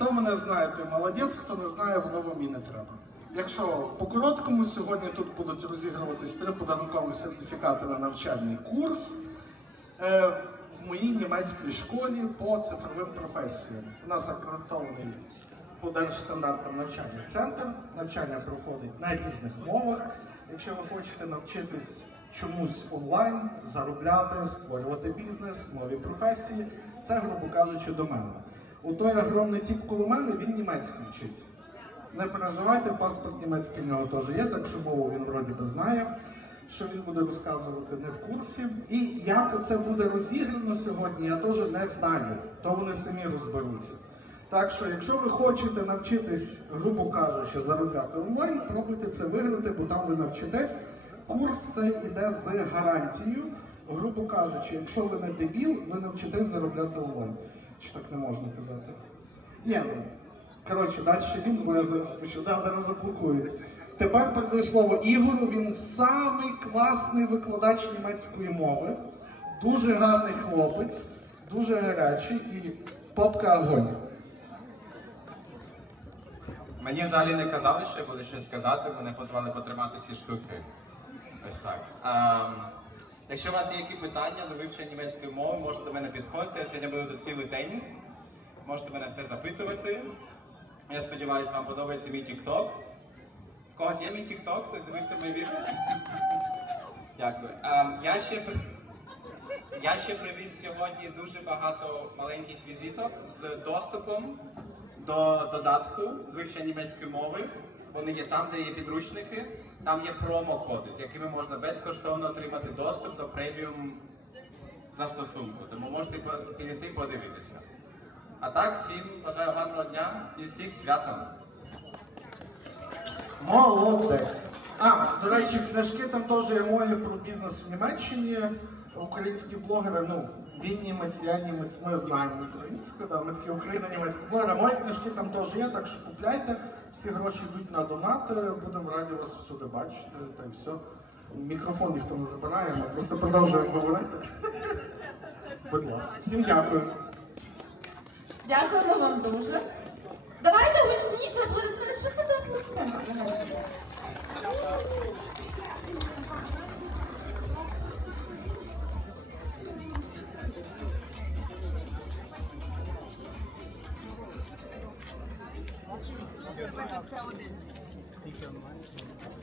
Хто мене знає, той молодець, хто не знає, воно вам не треба. Якщо по-короткому, сьогодні тут будуть розігруватись три подарункові сертифікати на навчальний курс е, в моїй німецькій школі по цифровим професіям. У нас акредитований по держстандартам навчальний центр. Навчання проходить на різних мовах. Якщо ви хочете навчитись чомусь онлайн, заробляти, створювати бізнес, нові професії, це, грубо кажучи, до мене. У той огромний тип коло мене він німецький вчить. Не переживайте, паспорт німецький в нього теж є, так що мову він вроді би знає, що він буде розказувати не в курсі. І як це буде розіграно сьогодні, я теж не знаю, то вони самі розберуться. Так що, якщо ви хочете навчитись, грубо кажучи, заробляти онлайн, пробуйте це виграти, бо там ви навчитесь. Курс цей іде з гарантією. Грубо кажучи, якщо ви не дебіл, ви навчитесь заробляти онлайн. Чи так не можна казати? Ні, ну, коротше, далі він, бо я зараз пишу, да, зараз заблокують. Тепер передаю слово Ігору. Він самий класний викладач німецької мови, дуже гарний хлопець, дуже гарячий і попка огонь. Мені взагалі не казали, що я буду щось казати, мене позвали потримати ці штуки. Ось так. Ем, якщо у вас є які питання до вивчення німецької мови, можете до мене підходити. Я сьогодні буду цілий день. Можете мене все запитувати. Я сподіваюся, вам подобається мій TikTok. В когось є мій TikTok? Хтось дивився моє відео? Дякую. Ем, я ще я ще привіз сьогодні дуже багато маленьких візиток з доступом до додатку з вивчення німецької мови. Вони є там, де є підручники, там є промокоди, з якими можна безкоштовно отримати доступ до преміум застосунку. Тому можете підійти подивитися. А так, всім бажаю гарного дня і всіх святом. Молодець. До речі, книжки там теж є мої про бізнес в Німеччині. Українські блогери, ну, він німець, я німець, ми знаємо українську, да, ми такі україно-німецькі блогери. Мої книжки там теж є, так що купляйте. Всі гроші йдуть на донати. Будемо раді вас всюди бачити. Та й все. Мікрофон ніхто не забирає, ми просто продовжуємо говорити. Будь ласка. Всім дякую. Дякуємо вам дуже. Давайте гучніше аплодисменти. Що це за аплодисменти? Thank you.